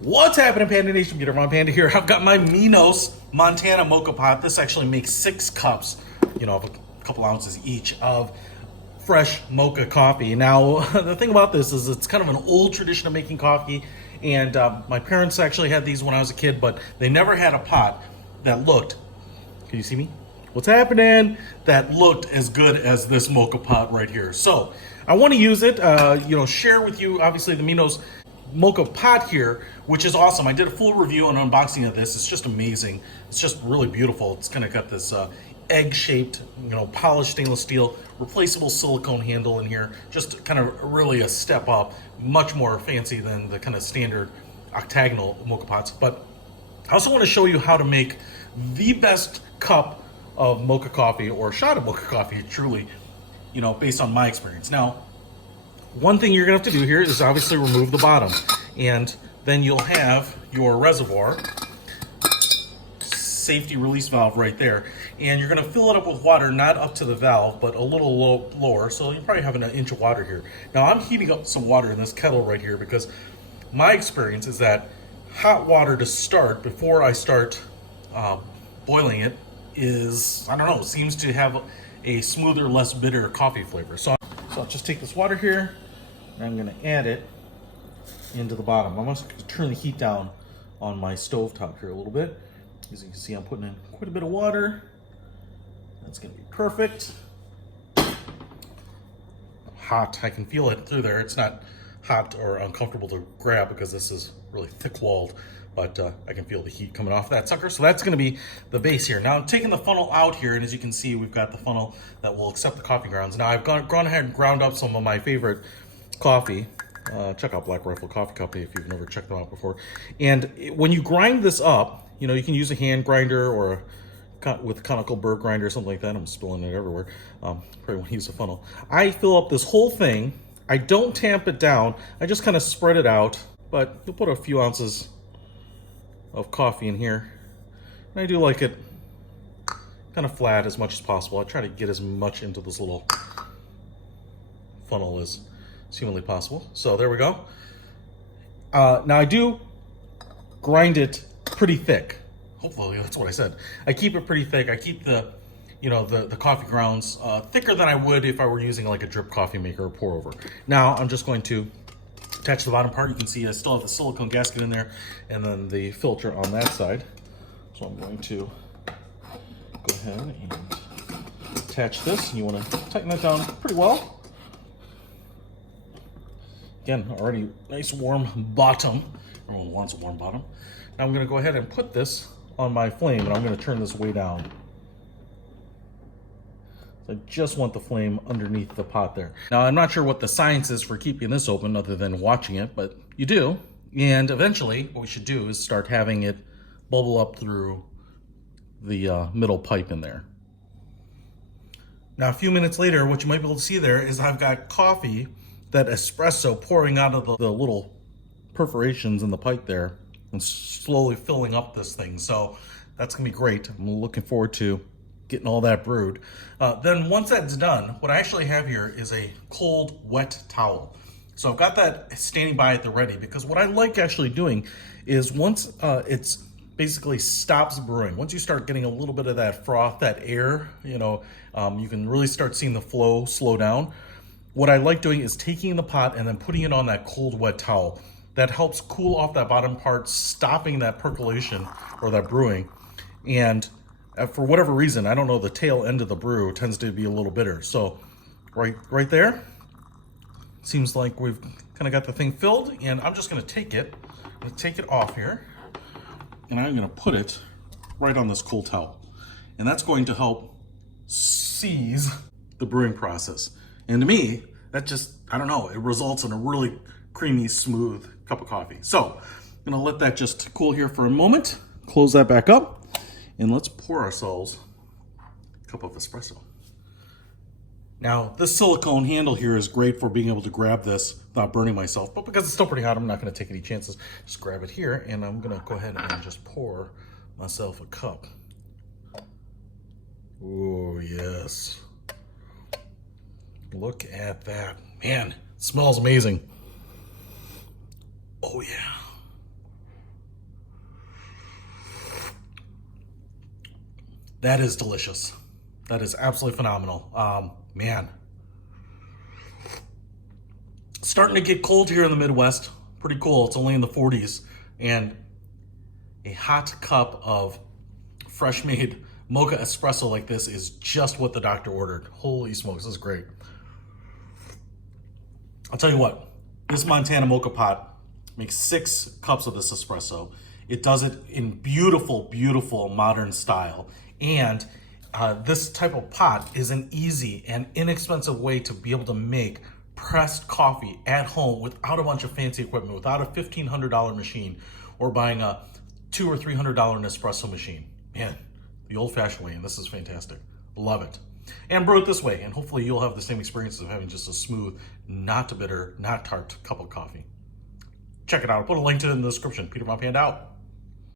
What's happening, Panda Nation? Peter Von Panda here. I've got my Minos Moka Pot. This actually makes 6 cups, of a couple ounces each of fresh mocha coffee. Now, the thing about this is it's kind of an old tradition of making coffee, and my parents actually had these when I was a kid, but they never had a pot that looked, can you see me? What's happening? That looked as good as this mocha pot right here. So I want to use it, share with you, obviously, the Minos Moka Pot here, which is awesome. I did a full review and unboxing of this. It's just amazing. It's just really beautiful. It's kind of got this egg-shaped, polished stainless steel, replaceable silicone handle in here. Just kind of really a step up, much more fancy than the kind of standard octagonal mocha pots. But I also want to show you how to make the best cup of mocha coffee or shot of mocha coffee, truly, based on my experience. Now, one thing you're gonna have to do here is obviously remove the bottom, and then you'll have your reservoir, safety release valve right there, and you're gonna fill it up with water, not up to the valve, but a little lower, so you probably have an inch of water here. Now I'm heating up some water in this kettle right here because my experience is that hot water to start before I start boiling it is, I don't know, seems to have a smoother, less bitter coffee flavor. So I'll just take this water here, and I'm gonna add it into the bottom. I'm also gonna turn the heat down on my stove top here a little bit. As you can see, I'm putting in quite a bit of water. That's gonna be perfect. Hot, I can feel it through there. It's not hot or uncomfortable to grab because this is really thick-walled, but I can feel the heat coming off that sucker. So that's gonna be the base here. Now I'm taking the funnel out here, and as you can see, we've got the funnel that will accept the coffee grounds. Now I've gone ahead and ground up some of my favorite coffee. Check out Black Rifle Coffee Company if you've never checked them out before. And when you grind this up, you can use a hand grinder or with a conical burr grinder or something like that. I'm spilling it everywhere. Probably want to use a funnel. I fill up this whole thing. I don't tamp it down. I just kind of spread it out, but you'll put a few ounces of coffee in here. And I do like it kind of flat as much as possible. I try to get as much into this little funnel as humanly possible. So there we go. Now I do grind it pretty thick. Hopefully that's what I said. I keep it pretty thick. I keep the coffee grounds thicker than I would if I were using like a drip coffee maker or pour over. Now I'm just going to attach the bottom part. You can see I still have the silicone gasket in there and then the filter on that side. So I'm going to go ahead and attach this. You want to tighten that down pretty well. Again, already nice warm bottom. Everyone wants a warm bottom. Now I'm going to go ahead and put this on my flame, and I'm going to turn this way down. So I just want the flame underneath the pot there. Now I'm not sure what the science is for keeping this open other than watching it, but you do. And eventually what we should do is start having it bubble up through the middle pipe in there. Now a few minutes later, what you might be able to see there is I've got coffee, that espresso pouring out of the little perforations in the pipe there and slowly filling up this thing. So that's gonna be great. I'm looking forward to getting all that brewed. Then once that's done, what I actually have here is a cold, wet towel. So I've got that standing by at the ready because what I like actually doing is once it's basically stops brewing, once you start getting a little bit of that froth, that air, you can really start seeing the flow slow down. What I like doing is taking the pot and then putting it on that cold, wet towel. That helps cool off that bottom part, stopping that percolation or that brewing. And for whatever reason, I don't know, the tail end of the brew tends to be a little bitter. So right there, seems like we've kind of got the thing filled, and I'm just gonna take it off here, and I'm gonna put it right on this cold towel. And that's going to help seize the brewing process. And to me, that just, I don't know, it results in a really creamy, smooth cup of coffee. So I'm gonna let that just cool here for a moment, close that back up, and let's pour ourselves a cup of espresso. Now, this silicone handle here is great for being able to grab this without burning myself, but because it's still pretty hot, I'm not gonna take any chances. Just grab it here, and I'm gonna go ahead and just pour myself a cup. Oh, yes. Look at that. Man, it smells amazing. Oh yeah. That is delicious. That is absolutely phenomenal. Man. Starting to get cold here in the Midwest. Pretty cool. It's only in the 40s. And a hot cup of fresh made mocha espresso like this is just what the doctor ordered. Holy smokes, this is great. I'll tell you what, this Montana Moka Pot makes 6 cups of this espresso. It does it in beautiful, beautiful modern style. And this type of pot is an easy and inexpensive way to be able to make pressed coffee at home without a bunch of fancy equipment, without a $1,500 machine, or buying a $200 or $300 Nespresso machine. Man, the old-fashioned way, and this is fantastic. Love it. And brew it this way, and hopefully you'll have the same experience of having just a smooth, not bitter, not tart cup of coffee. Check it out. I'll put a link to it in the description. Peter Von Pand out.